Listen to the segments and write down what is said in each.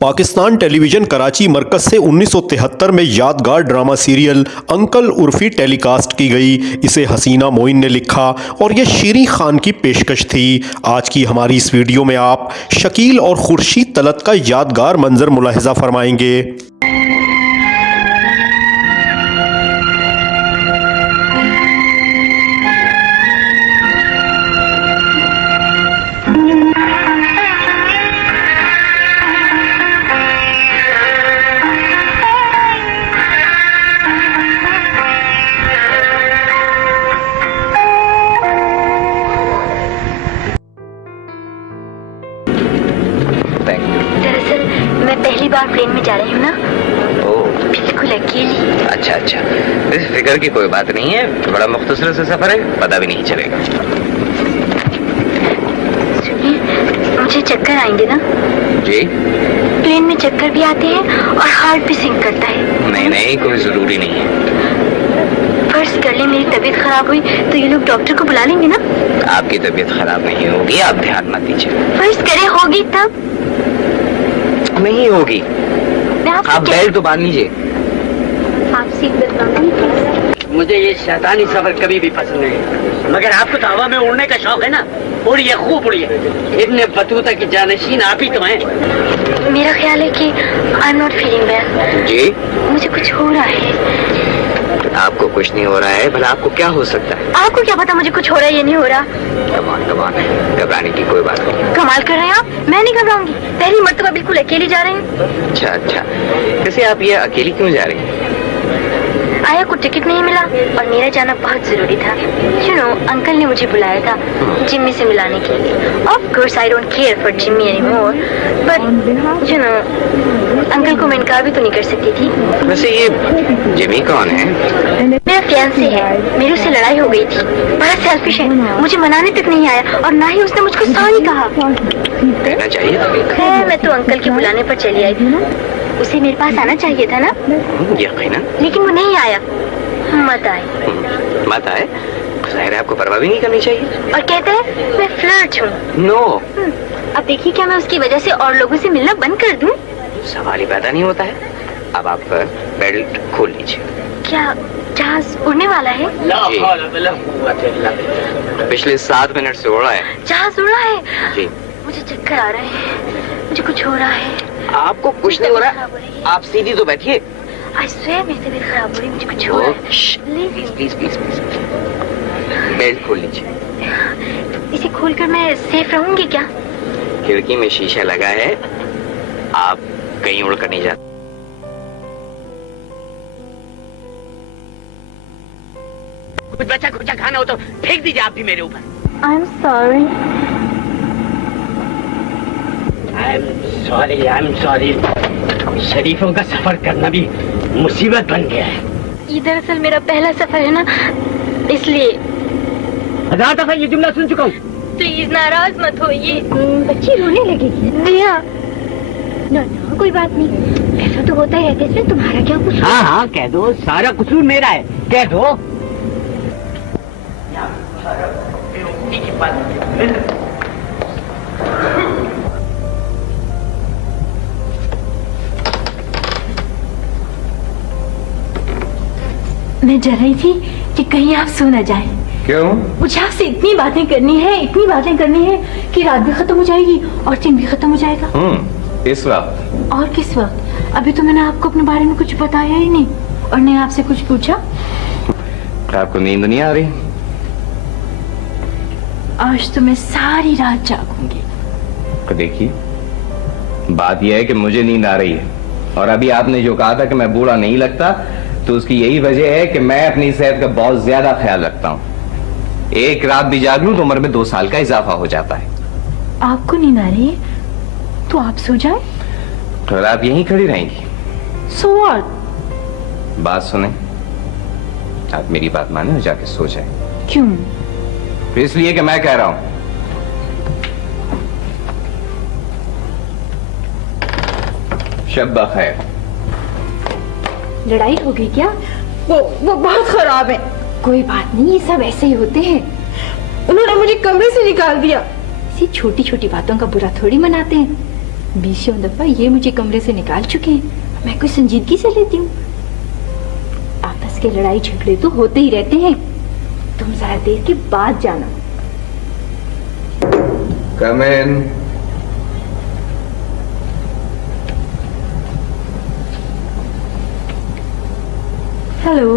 Pakistan television Karachi मरकज से 1973 में यादगार drama serial uncle Urfi telecast की गई। इसे हसीना मोइन ने लिखा और यह शीरीं खान की पेशकश थी। आज की हमारी इस वीडियो में आप शकील और खुर्शीद तलत का यादगार मंजर मुलाहिजा फरमाएंगे। दरअसल मैं पहली बार प्लेन में जा रही हूँ ना। ओह, बिल्कुल अकेली। अच्छा अच्छा, इस फिक्र की कोई बात नहीं है। बड़ा मुख्तसर से सफर है, पता भी नहीं चलेगा। सुनिए, मुझे चक्कर आएंगे ना? जी? प्लेन में चक्कर भी आते हैं और हार्ट भी सिंक करता है। नहीं नहीं, कोई जरूरी नहीं है। फर्ज कर ले मेरी तबीयत खराब हुई तो ये लोग डॉक्टर को बुला लेंगे ना? आपकी तबीयत खराब नहीं होगी, आप ध्यान मत दीजिए। फर्ज करे होगी तब? नहीं होगी। मैं आप बेल्ट तो बांध लीजिए। आप सीट बेल्ट बांधिए। मुझे ये शैतानी सफर कभी भी पसंद नहीं, मगर आपको तो हवा में उड़ने का शौक है ना। उड़िए, खूब उड़िए। इब्ने बतूता की जानशीन आप ही तो हैं। मेरा ख्याल है कि I am not feeling well. जी? मुझे कुछ हो रहा है। आपको कुछ नहीं हो रहा है, भला आपको क्या हो सकता है? आपको क्या पता मुझे कुछ हो रहा है या नहीं हो रहा? कमान कमान, घबराने की कोई बात नहीं। कमाल कर रहे हैं आप। मैं नहीं घबराऊंगी। पहली मर्तबा बिल्कुल अकेली जा रही हूँ। अच्छा अच्छा, वैसे आप ये अकेली क्यों जा रही हैं? आया को टिकट नहीं मिला और मेरा जाना बहुत जरूरी था। यू नो, अंकल ने मुझे बुलाया था जिम्मी से मिलाने के लिए। Of course I don't care for Jimmy anymore, but you know, uncle को मैं इनकार भी तो नहीं कर सकती थी। वैसे ये जिमी कौन है? मेरा फियांसे है। मेरी उससे लड़ाई हो गई थी। बड़ा सेल्फिश है, मुझे मनाने तक नहीं आया और ना ही उसने मुझको सॉरी कहा। कहना चाहिए। खैर, मैं तो अंकल के बुलाने पर चली आई थी। उसे मेरे पास आना चाहिए था ना? यकीनन। लेकिन वो नहीं आया। मत आए। मत आए? जाहिर है आपको परवाह भी नहीं करनी चाहिए। और कहता है मैं फ्लर्ट हूँ। नो। अब देखिए, क्या मैं उसकी वजह से और लोगों से मिलना बंद कर दूं? सवाल ही पैदा नहीं होता है। अब आप बेल्ट खोल लीजिए। क्या जहाज उड़ने वाला है? पिछले 7 मिनट से उड़ा है। जहाज उड़ रहा है? जी। मुझे चक्कर आ रहे हैं। मुझे कुछ हो रहा है। आपको कुछ नहीं हो रहा, आप सीधी तो बैठिए। आई स्वेयर मेरी तबीयत खराब हो रही है। मुझे कुछ हो रहा है। Please please please please, belt खोल लीजिए। इसे खोलकर मैं सेफ रहूंगी क्या? खिड़की में शीशा लगा है, आप कहीं उड़ कर नहीं जाते। कुछ बचा खुचा खाना हो तो फेंक दीजिए आप भी मेरे ऊपर। I am sorry. I am sorry. शरीफों का सफर करना भी मुसीबत बन गया है। ये दरअसल मेरा पहला सफर है ना, इसलिए। 1000 दफा ये जुमला सुन चुका हूँ। प्लीज नाराज मत होइए। बच्ची रोने लगेगी। दिया ना ना, कोई बात नहीं, ऐसा तो होता ही रहता है। इसमें तुम्हारा क्या कुछ? हाँ हाँ, कह दो, सारा कसूर मेरा है, कह दो। मैं डर रही थी कि कहीं आप सो न जाएं। क्यों? मुझे आपसे इतनी बातें करनी है कि रात भी खत्म हो जाएगी और दिन भी खत्म हो जाएगा। इस वक्त? और किस वक्त? अभी तो मैंने आपको अपने बारे में कुछ बताया ही नहीं और नहीं आपसे कुछ पूछा। आपको नींद नहीं आ रही? आज तो मैं सारी रात जागूंगी। तो देखिए, बात यह है कि मुझे नींद आ रही है और अभी आपने जो कहा था कि मैं बूढ़ा नहीं लगता, तो उसकी यही वजह है कि मैं अपनी सेहत का बहुत ज्यादा ख्याल रखता हूँ। एक रात भी जाग लूं तो उम्र में 2 साल का इजाफा हो जाता है। आपको नींद आ रही है तो आप सो जाए। तो आप यहीं खड़ी रहेंगी? So what? बात सुने, आप मेरी बात माने और जाके सो जाए। क्यों? तो इसलिए कि मैं कह रहा हूं। शब्बा खैर। लड़ाई हो गई क्या? वो बहुत खराब है। कोई बात नहीं, ये सब ऐसे ही होते हैं। उन्होंने मुझे कमरे से निकाल दिया। ऐसी छोटी छोटी बातों का बुरा थोड़ी मनाते हैं। बीसों दफा ये मुझे कमरे से निकाल चुके हैं, मैं कोई संजीदगी से लेती हूँ? आपस के लड़ाई झगड़े तो होते ही रहते हैं, तुम जरा देर के बाद जाना। कम इन। हेलो,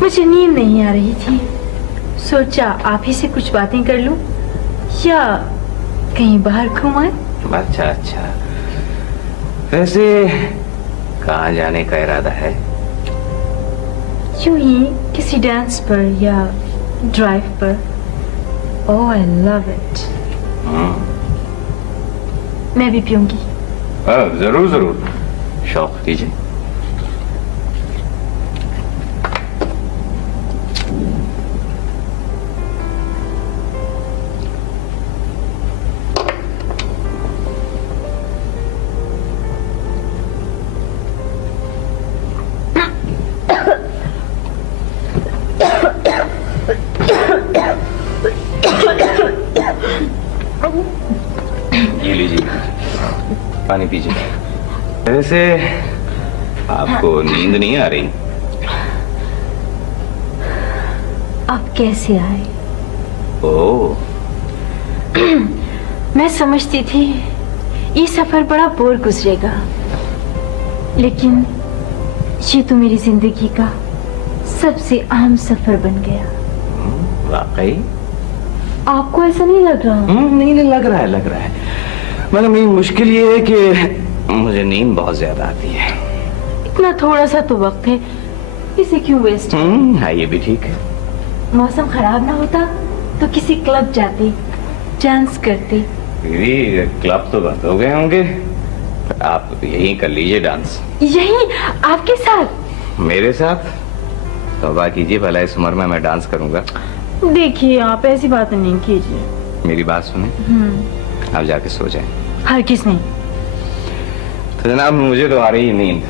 मुझे नींद नहीं आ रही थी, सोचा आप ही से कुछ बातें कर लूं या कहीं बाहर घूम आए। अच्छा अच्छा, वैसे कहाँ जाने का इरादा है? यूं ही किसी डांस पर या ड्राइव पर। ओह आई लव इट। मैं भी पीऊंगी। जरूर जरूर, शौक कीजिए। ये लीजिए, पानी पीजिए। वैसे आपको नींद नहीं आ रही? आप कैसे आए? ओह, मैं समझती थी ये सफर बड़ा बोर गुजरेगा, लेकिन ये तो मेरी जिंदगी का सबसे अहम सफर बन गया। वाकई? आपको ऐसा नहीं लग रहा? नहीं नहीं, लग रहा है लग रहा है। मगर मेरी मुश्किल ये है कि मुझे नींद बहुत ज्यादा आती है। इतना थोड़ा सा तो वक्त है, इसे क्यों वेस्ट? हाँ, ये भी ठीक है। मौसम खराब ना होता तो किसी क्लब जाते, डांस करते। ये क्लब तो बंद हो गए होंगे, आप यहीं कर लीजिए डांस। यही आपके साथ? मेरे साथ? तौबा कीजिए, भला इस उम्र में मैं डांस करूंगा? देखिए आप ऐसी बातें नहीं कीजिए। मेरी बात सुने, आप जाके सो जाएं। हरगिज़ नहीं। तो जनाब, मुझे तो आ रही है नींद,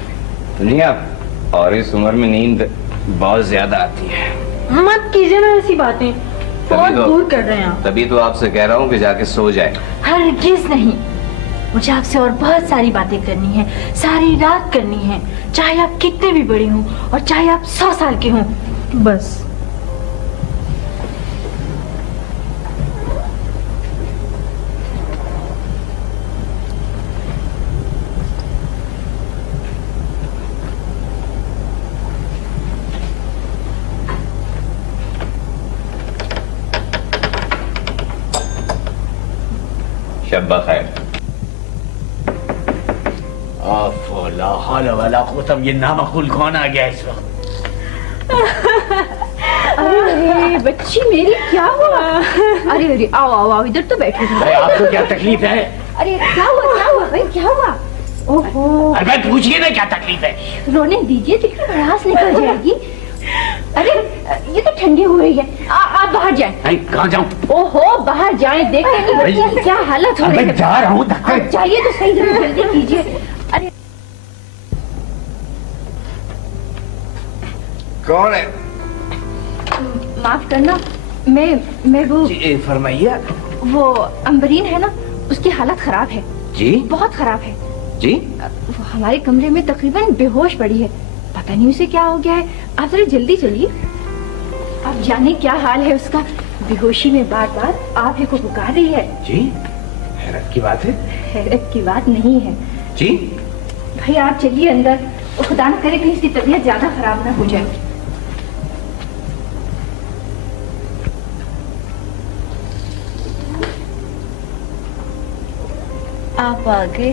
सुनिए आप, और इस उम्र में नींद बहुत ज्यादा आती है। मत कीजिए ना ऐसी बातें, बहुत दूर कर रहे हैं आप। तभी तो आपसे कह रहा हूँ कि जाके सो जाए। हरगिज़ नहीं, मुझे आपसे और बहुत सारी बातें करनी है, सारी रात करनी है, चाहे आप कितने भी बड़े हों और चाहे आप 100 साल के हों। बस शब्बा खैर। ये नामकूल कौन आ गया इस वक्त? अरे बच्ची मेरी, क्या हुआ? अरे अरे आओ आओ आओ, इधर तो बैठो। अरे आपको क्या तकलीफ है? अरे क्या हुआ भाई, क्या हुआ? ओहो, अरे भाई पूछिए ना क्या तकलीफ है? रोने दीजिए, देखिए भड़ास निकल जाएगी। अरे ये तो ठंडी हो रही है, आप बाहर जाएं। कहाँ जाऊँ? ओहो बाहर जाएं, देखते नहीं बच्चे की क्या हालत हो रही है। मैं जा रहा हूँ। आप जाइए तो सही, जल्दी कीजिए। अरे कौन है? माफ करना, मैं वो फरमाइए। वो अम्बरीन है ना, उसकी हालत खराब है जी? बहुत खराब है जी? वो हमारे कमरे में तकरीबन बेहोश पड़ी है, पता नहीं उसे क्या हो गया है। आप जरा जल्दी चलिए, आप जाने क्या हाल है उसका। बेहोशी में बार बार आप ही को पुकार रही है। जी? हैरत की बात है। हैरत की बात नहीं है जी? भाई आप चलिए अंदर, खुदा न करे कहीं इसकी तबीयत ज्यादा खराब ना हो जाए। आप आ गए।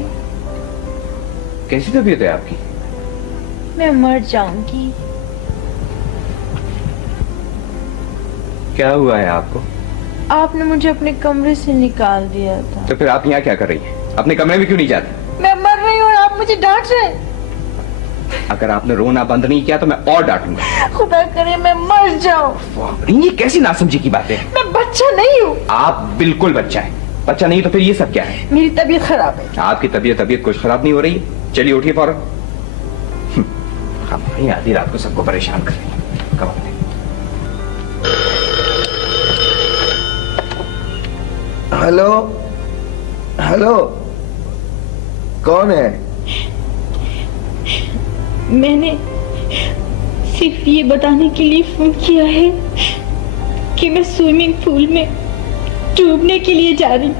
कैसी तबीयत है आपकी? मैं मर जाऊंगी। क्या हुआ है आपको? आपने मुझे अपने कमरे से निकाल दिया था। तो फिर आप यहाँ क्या कर रही हैं? अपने कमरे में क्यों नहीं जाती? मैं मर रही हूँ और आप मुझे डांट रहे हैं। अगर आपने रोना बंद नहीं किया तो मैं और डांटूंगा। खुदा करे मैं मर जाऊं। ये कैसी नासमझी की बात है? मैं बच्चा नहीं हूँ। आप बिल्कुल बच्चा है। बच्चा नहीं तो फिर ये सब क्या है? मेरी तबीयत खराब है। आपकी तबीयत कुछ खराब नहीं हो रही है? चलिए उठिए फौरन। हम आधी रात को सबको परेशान कर रही हैं। कब हेलो हेलो, कौन है? मैंने सिर्फ ये बताने के लिए फोन किया है कि मैं स्विमिंग पूल में डूबने के लिए जा रही हूँ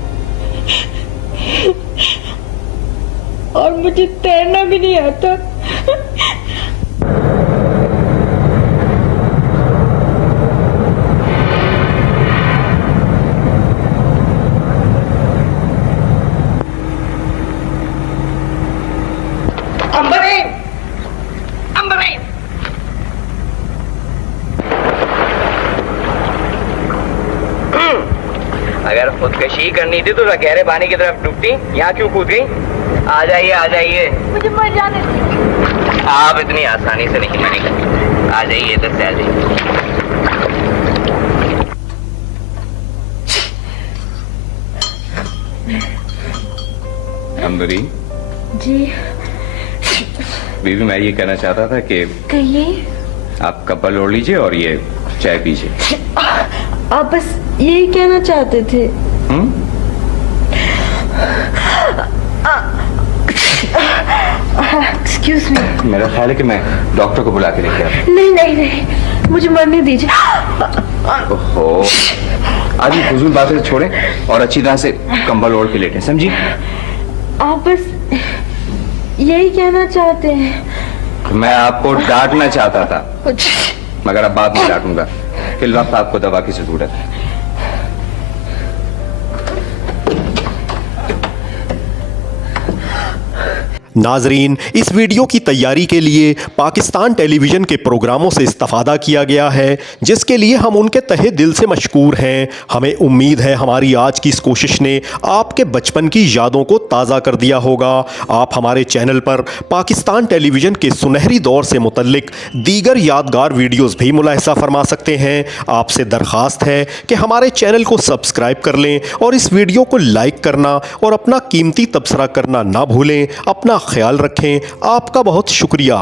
और मुझे तैरना भी नहीं आता। अगर खुदकशी करनी थी तो गहरे पानी की तरफ डूबती, यहाँ क्यों कूद गई? आ जाइए आ जाइए। मुझे मर जाने दो। आप इतनी आसानी से नहीं मरेंगे। आ जाइए, इधर से आ जाइए। अंबरी जी बीबी, मैं ये कहना चाहता था कि कहिए। आप कपल ओढ़ लीजिए और ये चाय पीजिए। आप बस यही कहना चाहते थे? Excuse me. मेरा ख्याल है कि मैं डॉक्टर को बुला के लेके आता नहीं नहीं नहीं, मुझे मरने दीजिए। हूं। ओहो, आज ये फजूल बातें छोड़ें और अच्छी तरह से कंबल ओढ़ के लेटें, समझी? आप बस यही कहना चाहते हैं? मैं आपको डांटना चाहता था, मगर अब बाद में डांटूंगा। फिल वक्त आपको दवा की जरूरत है। नाजरीन, इस वीडियो की तैयारी के लिए पाकिस्तान टेलीविज़न के प्रोग्रामों से इस्तेफादा किया गया है, जिसके लिए हम उनके तहे दिल से मशकूर हैं। हमें उम्मीद है हमारी आज की इस कोशिश ने आपके बचपन की यादों को ताज़ा कर दिया होगा। आप हमारे चैनल पर पाकिस्तान टेलीविज़न के सुनहरी दौर से मुतल्लिक दीगर यादगार वीडियोज़ भी मुलाहिजा फरमा सकते हैं। आपसे दरख्वास्त है कि हमारे चैनल को सब्सक्राइब कर लें और इस वीडियो को लाइक करना और अपना कीमती तबसरा करना ना भूलें। अपना ख्याल रखें। आपका बहुत शुक्रिया।